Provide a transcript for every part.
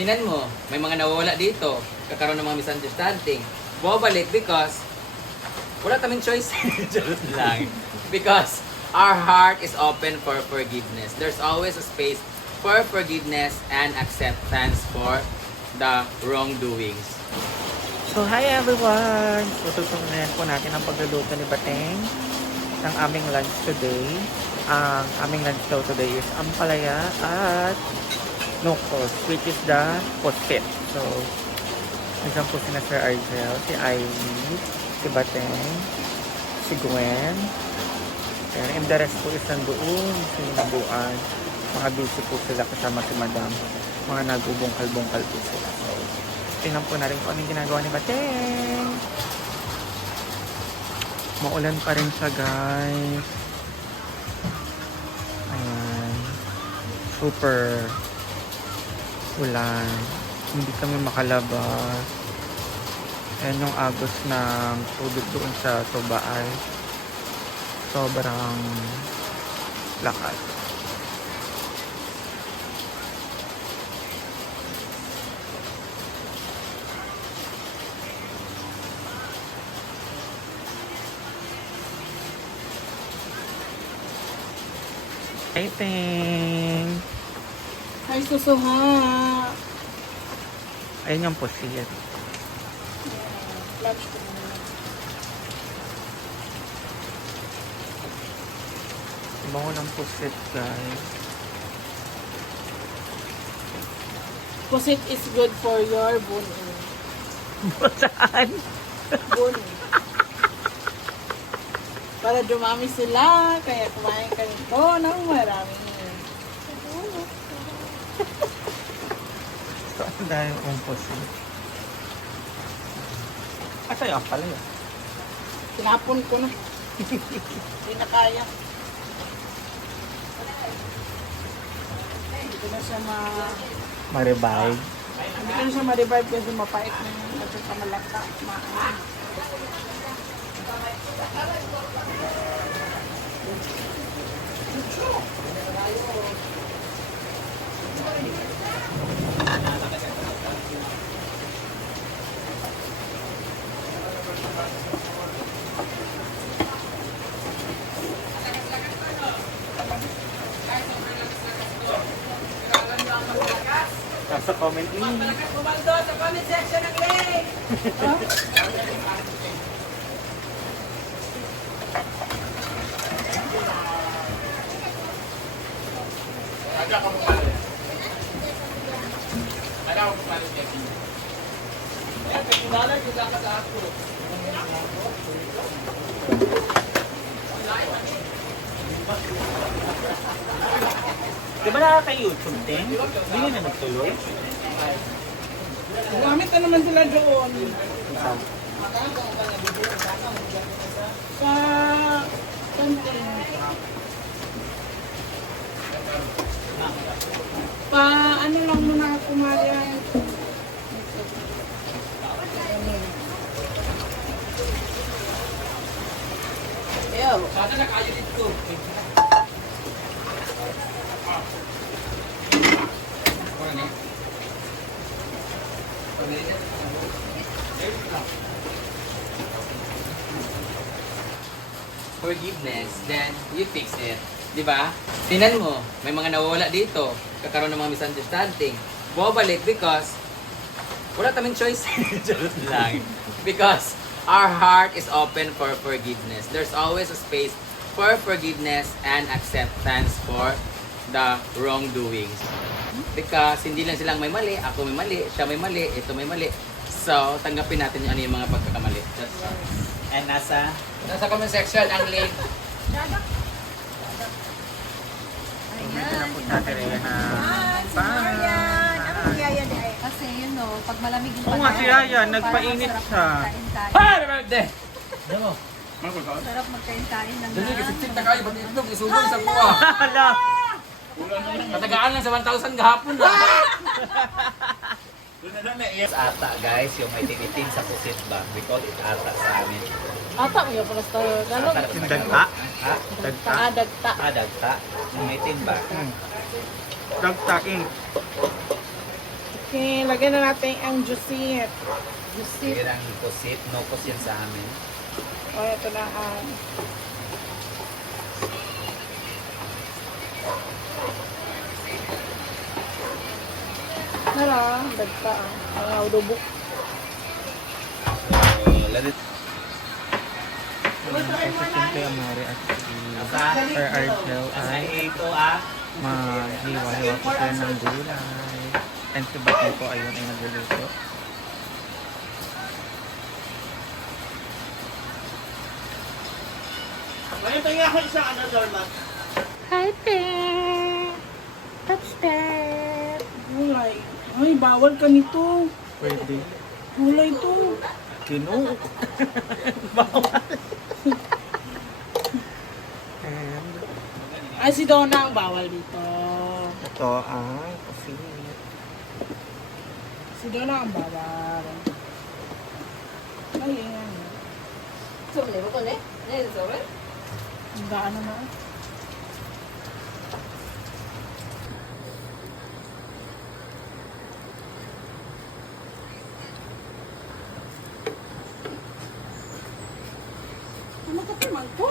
Tingnan mo, may mga nawawala dito. Kakaroon ng mga misunderstanding. Bumabalik because wala kaming choice. Charot lang. Because our heart is open for forgiveness. There's always a space for forgiveness and acceptance for the wrongdoings. So, hi everyone! Tututunan po natin ang pagluluto ni Bateng ng aming lunch today. Ang aming lunch daw today is ampalaya at nukos, which is the pusit. So, nandiyan po si Sir Argel, si Ivy, si Bateng, si Gwen, and the rest po is nandoon, sinabuan. Mga busy po sila kasama si Madam. Mga nagubungkal-bungkal po sila. So, tingnan po na rin kung anong ginagawa ni Bateng. Maulan pa rin siya, guys. Ayan. Super ulan. Hindi kami makalabas. Ayan yung agos ng tubig doon sa Tubaan. Sobrang lakas. Exciting! Ay, susuha. Ayun yung pusit. Lunch ko muna. Bango ng pusit, guys. Pusit is good for your bone. Saan? Bone. Para dumami sila, kaya kumain ka nito ng marami. So, ang dahil yung pusit. Sa'yo pala yun. Tinapon ko na. Hindi na kaya. Hindi ko na siya Ma-revive. hindi ko na siya ma-revive kasi mapait na yun at saka malata. Nasa comment mo. Kumando sa comment section ng link! Di ba nakaka-YouTube din? Hindi nyo na nagtuloy? Gamit na naman sila doon. Ikaw. Sa something. Pa ano lang muna kumaya. Ew. Sana nakayo dito. Forgiveness, then you fix it. Di ba? Tingnan mo, may mga nawawala dito. Kakaroon ng mga misunderstanding. Bumabalik because wala kaming choice. Charot lang. Because our heart is open for forgiveness. There's always a space for forgiveness and acceptance for the wrongdoings. Because hindi lang silang may mali, ako may mali, siya may mali, ito may mali. So, tanggapin natin yung ano yung mga pagkakamali. That's all. And nasa? Nasa comment section ang link. Medyo na po natin rin na... Anong yaya di ay? Kasi yun no, pag malamig yung Oo nga si Yaya, nagpainit siya. Happy birthday! Diyan mo. Sarap magkain-kain ng Dali, kasi tip na kayo, pati itlog, isubong sa kuha. Hala! Katagaan lang sa 1,000 gahapon na. Ata guys, yung may tinitin sa pusit ba? We call it ata sa amin. Ata mo yung pala sa galong. Yung dagta? Ha? Dagta? Dagta. Dagta. Yung may tin ba? Dagta ink. Okay, lagyan na natin ang juicy. Juicy. Sige lang ikusit. No cost yan sa amin. O, ito na ang... Nara, dagta ang audobok. Let it. Question kay Amore at si Argel ay Ito maghiwa-hiwa po sila ng gulay. And si Batay po ayun ay nagluluto. Hi, Pink! Touch that! Gulay. Ay, bawal ka nito. Pwede. Gulay to. Kino. And Ay, si Donna ang bawal dito. ito ang coffee. Si Donna ang bawal. Ay, yan. Ang daan na. Ano ka pa, ko?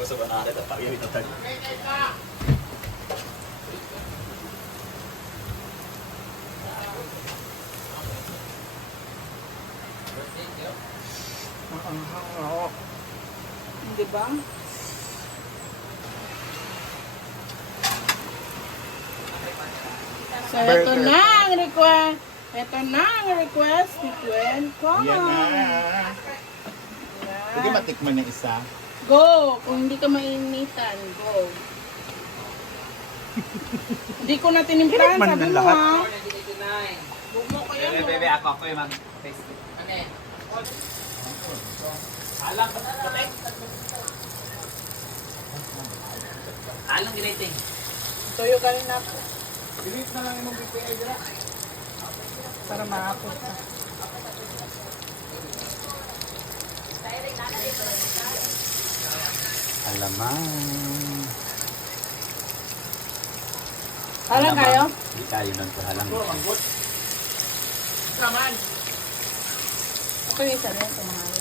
Gusto ba natin at pag-iwit na tayo? Di ba? So, ito na ang request. Ito na ang request ni Gwen. Come Yan na. on. Pwede matikman ng isa. Go! Kung hindi ka mainitan, go. Hindi ko na tinimplahan, Tikman sabi na mo lahat. ha. 489. Huwag mo kaya mo. Bebe, ako yung mag-taste. Ano eh? Alang giniting. Tuyo ka rin natin. Delete na lang yung PPI dira. Para maapos ka. Alamang. Halang kayo? Hindi tayo nang kahalang. Okay, isa na yung sumahalo.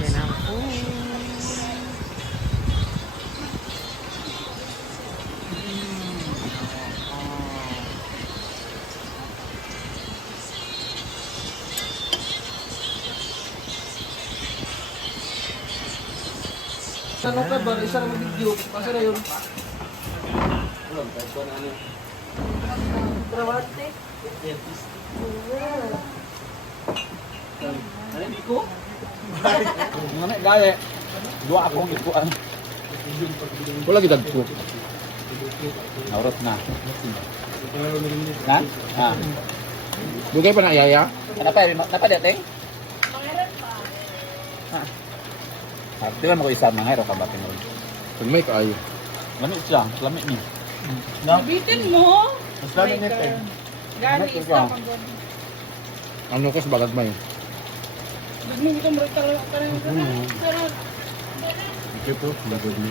Yan ang food. Ano ka ba? Isa na mag-video. Kasi na yun. Nga gaya. Dua akong ikuan. Wala gid ko. Naurot na. Ha? Ha. Dugay pa na yaya? Napa dating? Di ba mo ko isa mga hero ka ba pinul? Kung may kaayo. Lamig siya, lamig ni. Nabitin mo? Mas Oh my God. Gani isa pang gani. Ano ko sa bagat may? Dugmo itong rata parang sarap. Ito, bagod ni.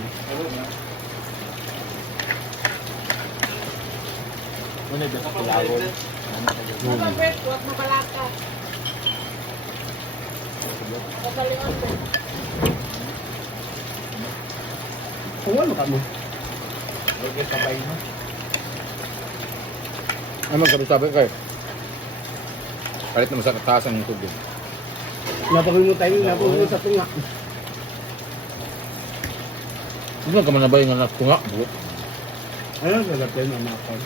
Ano dito kulawon? Ano bet, huwag mabalata. Kasalingan bet. Ano ka mo? Okay, sabay mo. Ano magkabisabay kayo? Kalit naman sa katasan ng tubig. Napagod mo tayo, napagod mo sa tunga. Hindi ka man nabay nga natunga. Buot. Ano sa lapyan ang makon?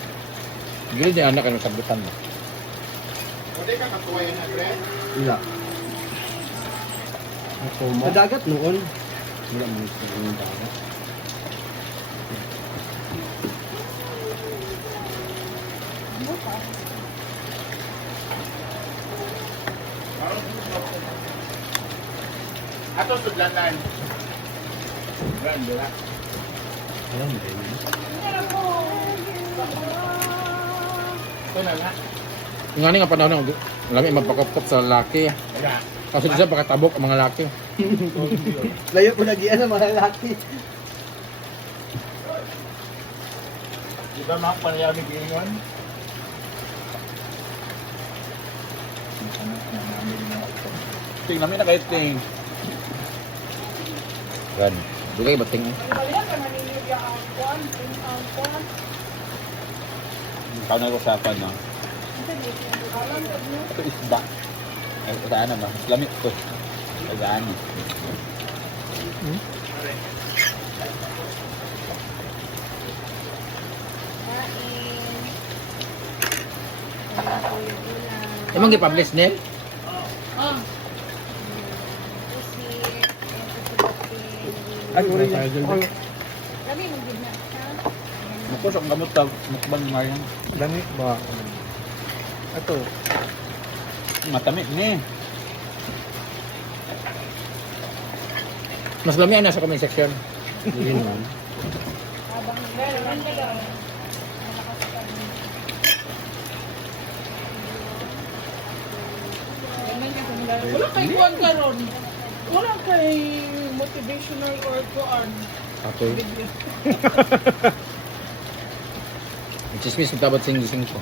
Gila niya anak ang kabutan mo. Wala. Sa dagat noon. Wala mo sa dagat. Ato sudlanan. Gan dira. Alam mo din. Ito na na. Yung nga nga panahon na, lami magpakapkap sa lalaki. Wala. Kasi siya pagkatabok ang mga lalaki. Layo po nagiyan ng mga lalaki. Di ba mga panayamig ngayon? Ting, lami na kayo ting. Gan. Di kayo bating eh. Ikaw na ko sa apan no? Ito isda. Ay, saan na ba? Lamit ko. Saan eh. Emang gi-publish nil? Ay, uri niya. Kami mag-gina ka. Mukos ang gamot tag mukbang ni Marian. Dami ba? Ato. Matamit ni. Mas lami na sa comment section. Hindi naman. Habang meron ka daw. Wala kay kuwan karon. Wala kay motivational or kuan. Apoy. Chismis kita ba't sing-sing ko.